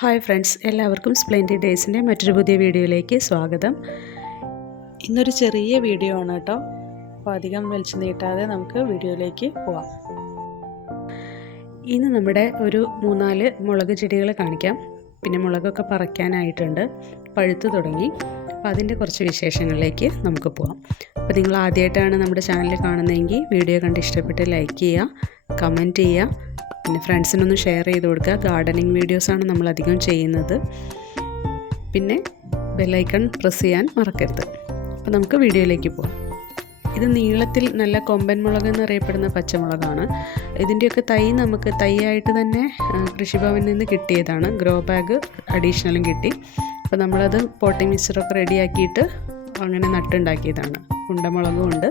Hi friends, എല്ലാവർക്കും splendid ഡേയ്സിൻ്റെ മറ്റൊരു പുതിയ വീഡിയോയിലേക്ക് സ്വാഗതം. ഇന്നൊരു ചെറിയ വീഡിയോ ആണ് കേട്ടോ. അപ്പോൾ അധികം വലിച്ചു നീട്ടാതെ നമുക്ക് വീഡിയോയിലേക്ക് പോവാം. ഇന്ന് നമ്മുടെ ഒരു 3-4 മുളക് ചെടികൾ കാണിക്കാം. പിന്നെ മുളകൊക്കെ പറിക്കാനായിട്ടുണ്ട്, പഴുത്ത് തുടങ്ങി. അപ്പോൾ അതിൻ്റെ കുറച്ച് വിശേഷങ്ങളിലേക്ക് നമുക്ക് പോവാം. അപ്പോൾ നിങ്ങൾ ആദ്യമായിട്ടാണ് നമ്മുടെ ചാനൽ കാണുന്നതെങ്കിൽ വീഡിയോ കണ്ട് ഇഷ്ടപ്പെട്ട് ലൈക്ക് ചെയ്യുക, കമൻറ്റ് ചെയ്യുക, പിന്നെ ഫ്രണ്ട്സിനൊന്ന് ഷെയർ ചെയ്ത് കൊടുക്കുക. ഗാർഡനിങ് വീഡിയോസാണ് നമ്മളധികം ചെയ്യുന്നത്. പിന്നെ ബെല്ലൈക്കൺ പ്രസ് ചെയ്യാൻ മറക്കരുത്. അപ്പോൾ നമുക്ക് വീഡിയോയിലേക്ക് പോകാം. ഇത് നീളത്തിൽ നല്ല കൊമ്പൻ മുളക് എന്നറിയപ്പെടുന്ന പച്ചമുളകാണ്. ഇതിൻ്റെയൊക്കെ തൈ നമുക്ക് തൈയായിട്ട് തന്നെ കൃഷിഭവനിൽ നിന്ന് കിട്ടിയതാണ്. ഗ്രോ ബാഗ് അഡീഷണലും കിട്ടി. അപ്പോൾ നമ്മളത് പോട്ടിംഗ് മിക്സറൊക്കെ റെഡിയാക്കിയിട്ട് അങ്ങനെ നട്ടുണ്ടാക്കിയതാണ്. ഉണ്ടമുളകും ഉണ്ട്,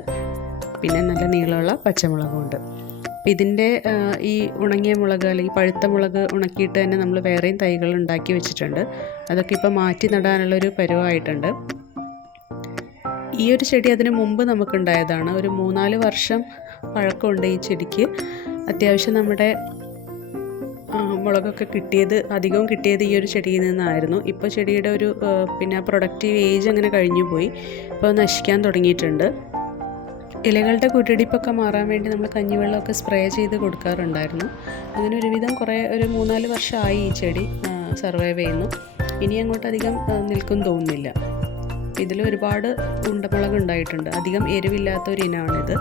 പിന്നെ നല്ല നീളമുള്ള പച്ചമുളകും ഉണ്ട്. ഇതിൻ്റെ ഈ ഉണങ്ങിയ മുളക് അല്ലെങ്കിൽ പഴുത്ത മുളക് ഉണക്കിയിട്ട് തന്നെ നമ്മൾ വേറെയും തൈകൾ ഉണ്ടാക്കി വെച്ചിട്ടുണ്ട്. അതൊക്കെ ഇപ്പോൾ മാറ്റി നടാനുള്ളൊരു പരുവമായിട്ടുണ്ട്. ഈ ഒരു ചെടി അതിന് മുമ്പ് നമുക്കുണ്ടായതാണ്. ഒരു 3-4 വർഷം പഴക്കമുണ്ട് ഈ ചെടിക്ക്. അത്യാവശ്യം നമ്മുടെ മുളകൊക്കെ അധികവും കിട്ടിയത് ഈ ഒരു ചെടിയിൽ നിന്നായിരുന്നു. ഇപ്പോൾ ചെടിയുടെ ഒരു പ്രൊഡക്റ്റീവ് ഏജ് അങ്ങനെ കഴിഞ്ഞു പോയി. ഇപ്പോൾ നശിക്കാൻ തുടങ്ങിയിട്ടുണ്ട്. ഇലകളുടെ കുരുടിപ്പൊക്കെ മാറാൻ വേണ്ടി നമ്മൾ കഞ്ഞിവെള്ളമൊക്കെ സ്പ്രേ ചെയ്ത് കൊടുക്കാറുണ്ടായിരുന്നു. അങ്ങനെ ഒരുവിധം ഒരു 3-4 വർഷമായി ഈ ചെടി സർവൈവ് ചെയ്യുന്നു. ഇനി അങ്ങോട്ട് അധികം നിൽക്കും തോന്നുന്നില്ല. ഇതിൽ ഒരുപാട് ഉണ്ടമുളക് ഉണ്ടായിട്ടുണ്ട്. അധികം എരിവില്ലാത്തൊരു ഇനമാണിത്.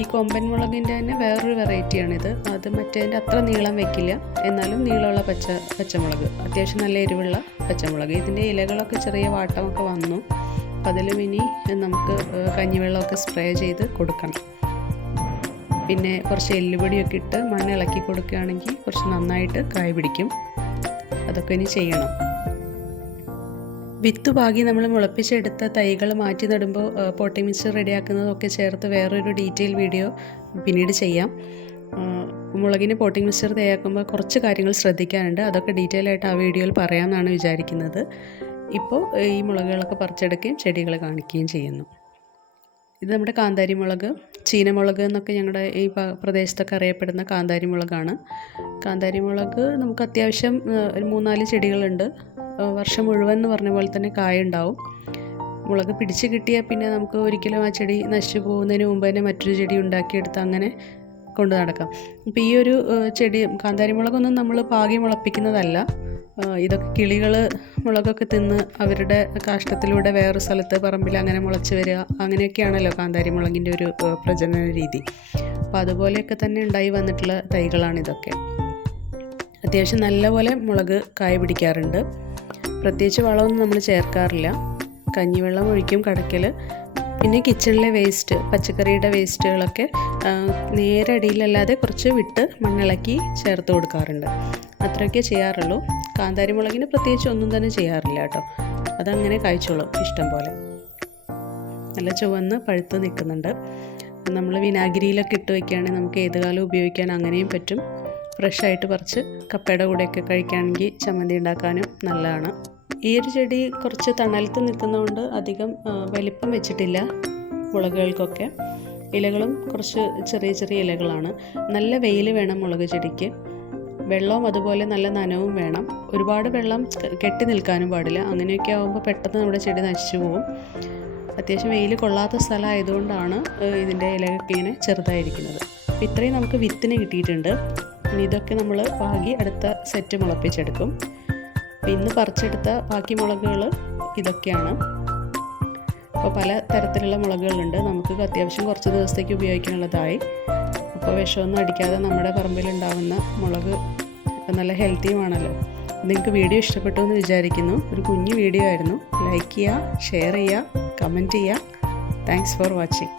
ഈ കൊമ്പൻ മുളകിൻ്റെ തന്നെ വേറൊരു വെറൈറ്റിയാണിത്. അത് മറ്റേതിൻ്റെ അത്ര നീളം വയ്ക്കില്ല, എന്നാലും നീളമുള്ള പച്ചമുളക്, അത്യാവശ്യം നല്ല എരിവുള്ള പച്ചമുളക്. ഇതിൻ്റെ ഇലകളൊക്കെ ചെറിയ വാട്ടമൊക്കെ വന്നു. അതിലും ഇനി നമുക്ക് കഞ്ഞിവെള്ളമൊക്കെ സ്പ്രേ ചെയ്ത് കൊടുക്കണം. പിന്നെ കുറച്ച് എല്ലുപൊടിയൊക്കെ ഇട്ട് മണ്ണ് ഇളക്കി കൊടുക്കുകയാണെങ്കിൽ കുറച്ച് നന്നായിട്ട് കായ് പിടിക്കും. അതൊക്കെ ഇനി ചെയ്യണം. വിത്ത് പാകി നമ്മൾ മുളപ്പിച്ചെടുത്ത തൈകൾ മാറ്റി നടുമ്പോൾ പോട്ടിംഗ് മിക്സർ റെഡിയാക്കുന്നതൊക്കെ ചേർത്ത് വേറൊരു ഡീറ്റെയിൽ വീഡിയോ പിന്നീട് ചെയ്യാം. മുളകിന് പോട്ടിംഗ് മിക്സർ തയ്യാക്കുമ്പോൾ കുറച്ച് കാര്യങ്ങൾ ശ്രദ്ധിക്കാനുണ്ട്. അതൊക്കെ ഡീറ്റെയിൽ ആയിട്ട് ആ വീഡിയോയിൽ പറയാമെന്നാണ് വിചാരിക്കുന്നത്. ഇപ്പോൾ ഈ മുളകുകളൊക്കെ പറിച്ചെടുക്കുകയും ചെടികൾ കാണിക്കുകയും ചെയ്യുന്നു. ഇത് നമ്മുടെ കാന്താരി മുളക്, ചീനമുളക് എന്നൊക്കെ ഞങ്ങളുടെ ഈ പ്രദേശത്തൊക്കെ അറിയപ്പെടുന്ന കാന്താരി മുളകാണ്. കാന്താരി മുളക് നമുക്ക് അത്യാവശ്യം ഒരു 3-4 ചെടികളുണ്ട്. വർഷം മുഴുവൻ എന്ന് പറഞ്ഞ പോലെ തന്നെ കായ ഉണ്ടാവും. മുളക് പിടിച്ച് കിട്ടിയാൽ പിന്നെ നമുക്ക് ഒരിക്കലും ആ ചെടി നശിച്ചു പോകുന്നതിന് മുമ്പ് തന്നെ മറ്റൊരു ചെടി ഉണ്ടാക്കിയെടുത്ത് അങ്ങനെ കൊണ്ട് നടക്കാം. അപ്പോൾ ഈ ഒരു ചെടി കാന്താരി മുളകൊന്നും നമ്മൾ പാകി മുളപ്പിക്കുന്നതല്ല. ഇതൊക്കെ കിളികൾ മുളകൊക്കെ തിന്ന് അവരുടെ കാഷ്ടത്തിലൂടെ വേറൊരു സ്ഥലത്ത് പറമ്പിൽ അങ്ങനെ മുളച്ച് വരിക, അങ്ങനെയൊക്കെയാണല്ലോ കാന്താരി മുളകിൻ്റെ ഒരു പ്രജനന രീതി. അപ്പോൾ അതുപോലെയൊക്കെ തന്നെ ഉണ്ടായി വന്നിട്ടുള്ള തൈകളാണിതൊക്കെ. അത്യാവശ്യം നല്ലപോലെ മുളക് കായ പിടിക്കാറുണ്ട്. പ്രത്യേകിച്ച് വളമൊന്നും നമ്മൾ ചേർക്കാറില്ല. കഞ്ഞിവെള്ളം ഒഴിക്കും കടയ്ക്കൽ. പിന്നെ കിച്ചണിലെ വേസ്റ്റ്, പച്ചക്കറിയുടെ വേസ്റ്റുകളൊക്കെ നേരെ അടിയിലല്ലാതെ കുറച്ച് വിട്ട് മണ്ണിളക്കി ചേർത്ത് കൊടുക്കാറുണ്ട്. അത്രയൊക്കെ ചെയ്യാറുള്ളൂ. കാന്താരി മുളകിന് പ്രത്യേകിച്ച് ഒന്നും തന്നെ ചെയ്യാറില്ല കേട്ടോ. അതങ്ങനെ കഴിച്ചോളും ഇഷ്ടം പോലെ. നല്ല ചുവന്ന് പഴുത്ത് നിൽക്കുന്നുണ്ട്. നമ്മൾ വിനാഗിരിയിലൊക്കെ ഇട്ട് വയ്ക്കുകയാണെങ്കിൽ നമുക്ക് ഏത് കാലം ഉപയോഗിക്കാൻ അങ്ങനെയും പറ്റും. ഫ്രഷായിട്ട് പറിച്ച് കപ്പയുടെ കൂടെയൊക്കെ കഴിക്കുകയാണെങ്കിൽ ചമ്മന്തി ഉണ്ടാക്കാനും നല്ലതാണ്. ഈ ഒരു ചെടി കുറച്ച് തണലത്ത് നിൽക്കുന്നതുകൊണ്ട് അധികം വലിപ്പം വെച്ചിട്ടില്ല മുളകുകൾക്കൊക്കെ. ഇലകളും കുറച്ച് ചെറിയ ചെറിയ ഇലകളാണ്. നല്ല വെയിൽ വേണം മുളക് ചെടിക്ക്. വെള്ളവും അതുപോലെ നല്ല നനവും വേണം. ഒരുപാട് വെള്ളം കെട്ടി നിൽക്കാനും പാടില്ല. അങ്ങനെയൊക്കെ ആകുമ്പോൾ പെട്ടെന്ന് നമ്മുടെ ചെടി നശിച്ചു പോകും. അത്യാവശ്യം വെയിൽ കൊള്ളാത്ത സ്ഥലമായതുകൊണ്ടാണ് ഇതിൻ്റെ ഇലയൊക്കെ ഇങ്ങനെ ചെറുതായിരിക്കുന്നത്. അപ്പോൾ ഇത്രയും നമുക്ക് വിത്തിന് കിട്ടിയിട്ടുണ്ട്. ഇനി ഇതൊക്കെ നമ്മൾ പാകി അടുത്ത സെറ്റ് മുളപ്പിച്ചെടുക്കും. അപ്പോൾ ഇന്ന് പറിച്ചെടുത്ത ബാക്കി മുളകുകൾ ഇതൊക്കെയാണ്. അപ്പോൾ പല തരത്തിലുള്ള മുളകുകളുണ്ട്. നമുക്ക് അത്യാവശ്യം കുറച്ച് ദിവസത്തേക്ക് ഉപയോഗിക്കാനുള്ളതായി. അപ്പോൾ വിഷമൊന്നും അടിക്കാതെ നമ്മുടെ പറമ്പിലുണ്ടാകുന്ന മുളക് നല്ല ഹെൽത്തിയുമാണല്ലോ. നിങ്ങൾക്ക് വീഡിയോ ഇഷ്ടപ്പെട്ടു എന്ന് വിചാരിക്കുന്നു. ഒരു കുഞ്ഞു വീഡിയോ ആയിരുന്നു. ലൈക്ക് ചെയ്യുക, ഷെയർ ചെയ്യുക, കമൻറ്റ് ചെയ്യുക. Thanks for watching.